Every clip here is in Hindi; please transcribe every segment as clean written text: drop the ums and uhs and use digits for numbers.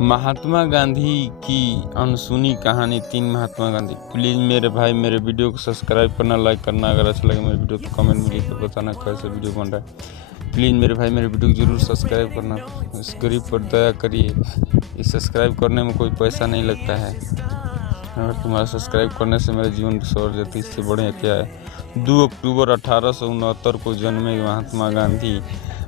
महात्मा गांधी की अनसुनी कहानी। 3 महात्मा गांधी। प्लीज़ मेरे भाई मेरे वीडियो को सब्सक्राइब करना, लाइक करना, अगर अच्छा लगे मेरे वीडियो तो कमेंट में लिख कर बताना कैसे वीडियो बन रहा है। प्लीज़ मेरे भाई मेरे वीडियो को जरूर सब्सक्राइब करना, इस गरीब पर दया करिए। इस सब्सक्राइब करने में कोई पैसा नहीं लगता है, अगर तुम्हारा सब्सक्राइब करने से मेरे जीवन सवर जाती, इससे बढ़िया क्या है। 2 अक्टूबर 1869 को जन्मे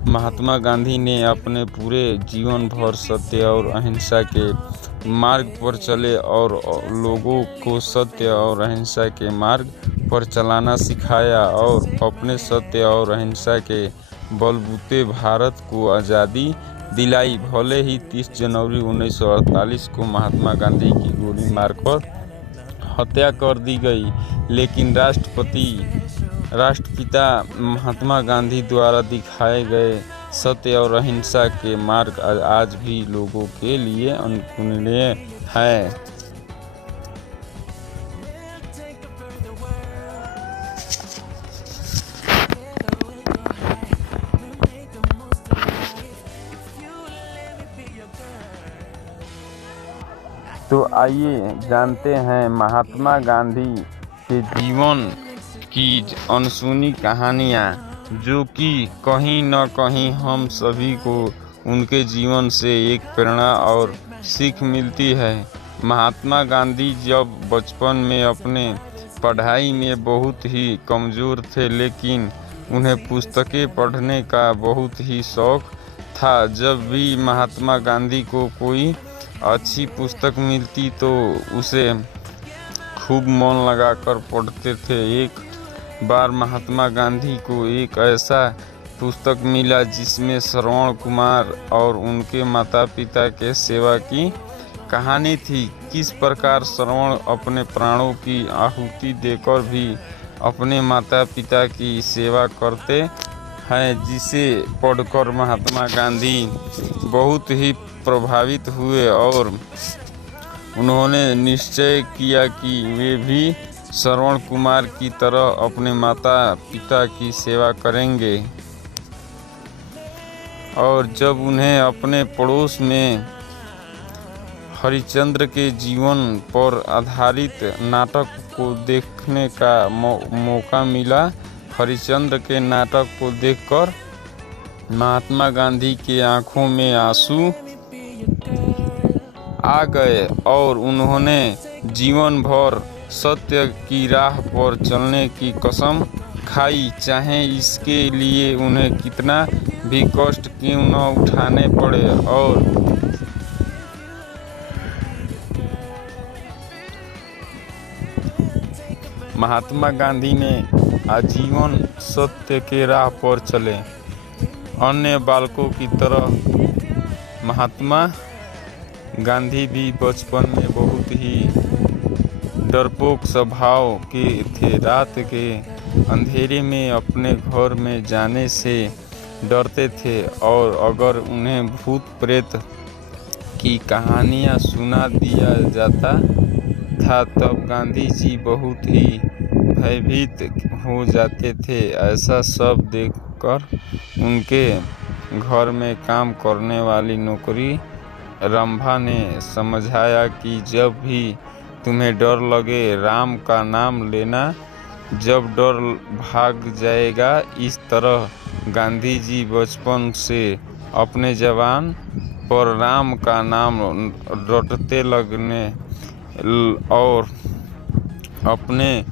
महात्मा गांधी ने अपने पूरे जीवन भर सत्य और अहिंसा के मार्ग पर चले और लोगों को सत्य और अहिंसा के मार्ग पर चलाना सिखाया और अपने सत्य और अहिंसा के बलबूते भारत को आज़ादी दिलाई। भले ही 30 जनवरी 1948 को महात्मा गांधी की गोली मारकर हत्या कर दी गई, लेकिन राष्ट्रपिता महात्मा गांधी द्वारा दिखाए गए सत्य और अहिंसा के मार्ग आज भी लोगों के लिए अनुकरणीय है। तो आइए जानते हैं महात्मा गांधी के जीवन की अनसुनी कहानियाँ, जो कि कहीं न कहीं हम सभी को उनके जीवन से एक प्रेरणा और सीख मिलती है। महात्मा गांधी जब बचपन में अपने पढ़ाई में बहुत ही कमज़ोर थे, लेकिन उन्हें पुस्तकें पढ़ने का बहुत ही शौक़ था। जब भी महात्मा गांधी को कोई अच्छी पुस्तक मिलती तो उसे खूब मन लगाकर पढ़ते थे। एक बार महात्मा गांधी को एक ऐसा पुस्तक मिला जिसमें श्रवण कुमार और उनके माता पिता के सेवा की कहानी थी। किस प्रकार श्रवण अपने प्राणों की आहुति देकर भी अपने माता पिता की सेवा करते हैं, जिसे पढ़कर महात्मा गांधी बहुत ही प्रभावित हुए और उन्होंने निश्चय किया कि वे भी श्रवण कुमार की तरह अपने माता पिता की सेवा करेंगे। और जब उन्हें अपने पड़ोस में हरिश्चंद्र के जीवन पर आधारित नाटक को देखने का मौका मिला, हरिश्चंद्र के नाटक को देखकर महात्मा गांधी के आंखों में आंसू आ गए और उन्होंने जीवन भर सत्य की राह पर चलने की कसम खाई, चाहे इसके लिए उन्हें कितना भी कष्ट क्यों न उठाने पड़े। और महात्मा गांधी ने आजीवन सत्य के राह पर चले। अन्य बालकों की तरह महात्मा गांधी भी बचपन में बहुत ही डरपोक स्वभाव के थे। रात के अंधेरे में अपने घर में जाने से डरते थे और अगर उन्हें भूत प्रेत की कहानियाँ सुना दिया जाता था तब गांधी जी बहुत ही भयभीत हो जाते थे। ऐसा सब देखकर उनके घर में काम करने वाली नौकरी रंभा ने समझाया कि जब भी तुम्हें डर लगे राम का नाम लेना, जब डर भाग जाएगा। इस तरह गांधी जी बचपन से अपने जबान पर राम का नाम रटते लगने और अपने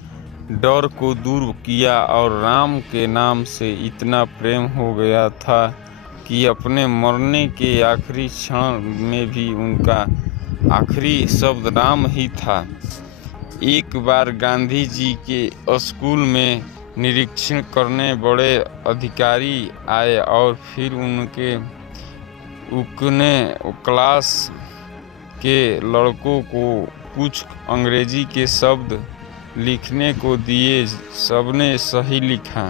डर को दूर किया और राम के नाम से इतना प्रेम हो गया था कि अपने मरने के आखिरी क्षण में भी उनका आखिरी शब्द राम ही था। एक बार गांधी जी के स्कूल में निरीक्षण करने बड़े अधिकारी आए और फिर उनके क्लास के लड़कों को कुछ अंग्रेजी के शब्द लिखने को दिए। सबने सही लिखा,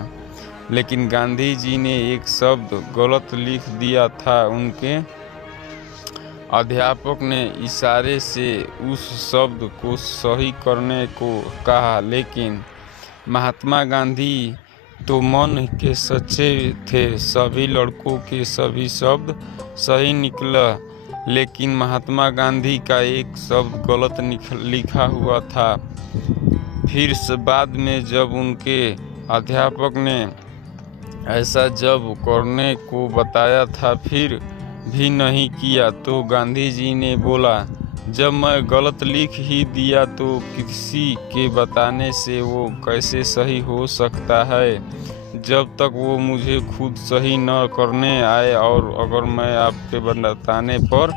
लेकिन गांधी जी ने एक शब्द गलत लिख दिया था। उनके अध्यापक ने इशारे से उस शब्द को सही करने को कहा, लेकिन महात्मा गांधी तो मन के सच्चे थे। सभी लड़कों के सभी शब्द सही निकला। लेकिन महात्मा गांधी का एक शब्द गलत लिखा हुआ था। फिर बाद में जब उनके अध्यापक ने ऐसा जब करने को बताया था फिर भी नहीं किया, तो गांधी जी ने बोला, जब मैं गलत लिख ही दिया तो किसी के बताने से वो कैसे सही हो सकता है, जब तक वो मुझे खुद सही न करने आए। और अगर मैं आपके बताने पर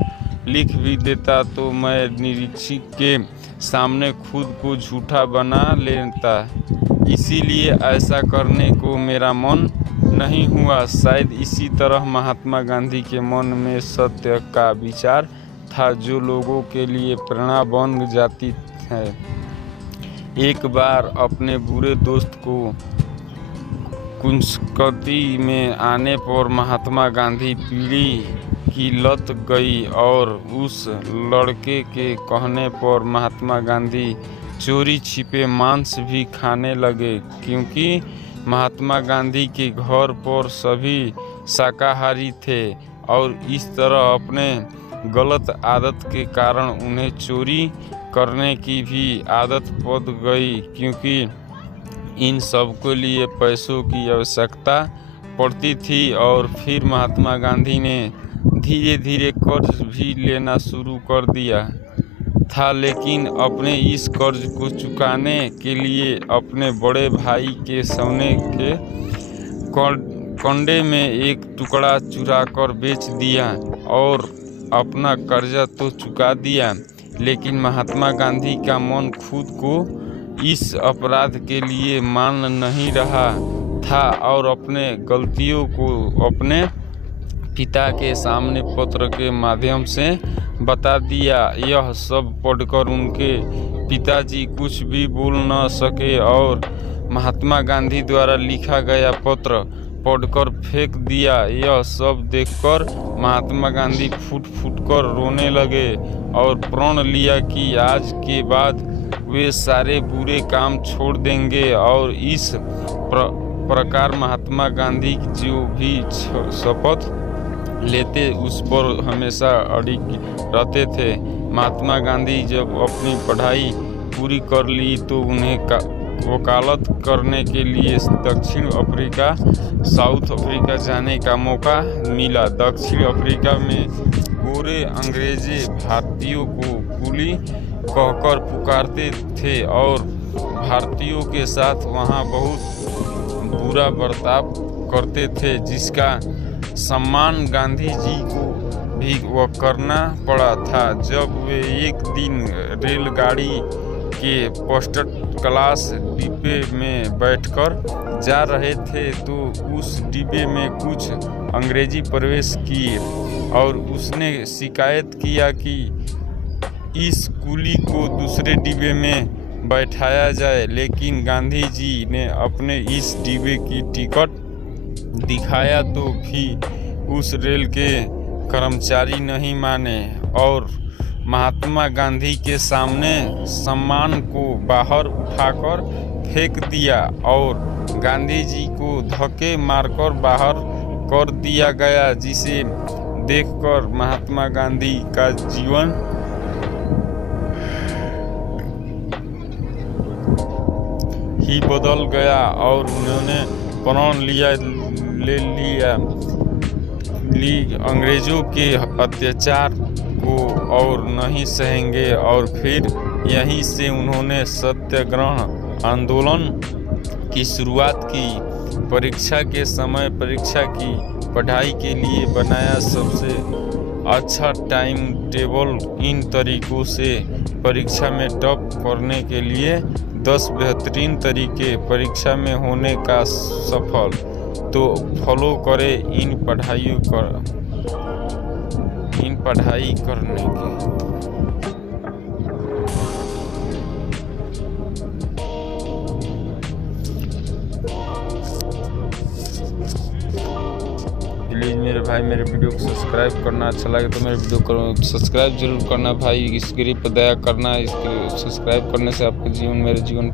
लिख भी देता तो मैं निरीक्षक के सामने खुद को झूठा बना लेता। इसीलिए ऐसा करने को मेरा मन नहीं हुआ। शायद इसी तरह महात्मा गांधी के मन में सत्य का विचार था जो लोगों के लिए प्रेरणा बन जाती है। एक बार अपने बुरे दोस्त को कुंजकती में आने पर महात्मा गांधी बीड़ी की लत गई और उस लड़के के कहने पर महात्मा गांधी चोरी छिपे मांस भी खाने लगे, क्योंकि महात्मा गांधी के घर पर सभी शाकाहारी थे और इस तरह अपने गलत आदत के कारण उन्हें चोरी करने की भी आदत पड़ गई, क्योंकि इन सब के लिए पैसों की आवश्यकता पड़ती थी। और फिर महात्मा गांधी ने धीरे धीरे कर्ज भी लेना शुरू कर दिया था, लेकिन अपने इस कर्ज को चुकाने के लिए अपने बड़े भाई के सोने के कंडे में एक टुकड़ा चुराकर बेच दिया और अपना कर्जा तो चुका दिया। लेकिन महात्मा गांधी का मन खुद को इस अपराध के लिए मान नहीं रहा था और अपने गलतियों को अपने पिता के सामने पत्र के माध्यम से बता दिया। यह सब पढ़कर उनके पिताजी कुछ भी बोल न सके और महात्मा गांधी द्वारा लिखा गया पत्र पढ़कर फेंक दिया। यह सब देखकर महात्मा गांधी फूट फूट कर रोने लगे और प्रण लिया कि आज के बाद वे सारे बुरे काम छोड़ देंगे। और इस प्रकार महात्मा गांधी जो भी शपथ लेते उस पर हमेशा अड़िग रहते थे। महात्मा गांधी जब अपनी पढ़ाई पूरी कर ली तो उन्हें वकालत करने के लिए दक्षिण अफ्रीका, साउथ अफ्रीका जाने का मौका मिला। दक्षिण अफ्रीका में गोरे अंग्रेजी भारतीयों को कुली कहकर पुकारते थे और भारतीयों के साथ वहाँ बहुत बुरा बर्ताव करते थे, जिसका सम्मान गांधी जी को भी वह करना पड़ा था। जब वे एक दिन रेलगाड़ी के फर्स्ट क्लास डिब्बे में बैठकर जा रहे थे तो उस डिब्बे में कुछ अंग्रेजी प्रवेश किए और उसने शिकायत किया कि इस कुली को दूसरे डिब्बे में बैठाया जाए। लेकिन गांधी जी ने अपने इस डिब्बे की टिकट दिखाया तो भी उस रेल के कर्मचारी नहीं माने और महात्मा गांधी के सामने सम्मान को बाहर उठाकर फेंक दिया और गांधी जी को धक्के मारकर बाहर कर दिया गया, जिसे देखकर महात्मा गांधी का जीवन ही बदल गया और उन्होंने प्रण ली अंग्रेजों के अत्याचार को और नहीं सहेंगे। और फिर यहीं से उन्होंने सत्याग्रह आंदोलन की शुरुआत की। परीक्षा के समय परीक्षा की पढ़ाई के लिए बनाया सबसे अच्छा टाइम टेबल। इन तरीकों से परीक्षा में टॉप करने के लिए 10 बेहतरीन तरीके परीक्षा में होने का सफल तो फॉलो करें इन पढ़ाई करने के। प्लीज़ मेरे भाई मेरे वीडियो को सब्सक्राइब करना, अच्छा लगे तो मेरे वीडियो को सब्सक्राइब जरूर करना भाई। इस गिरी पर दया करना, इस सब्सक्राइब करने से आपके जीवन मेरे जीवन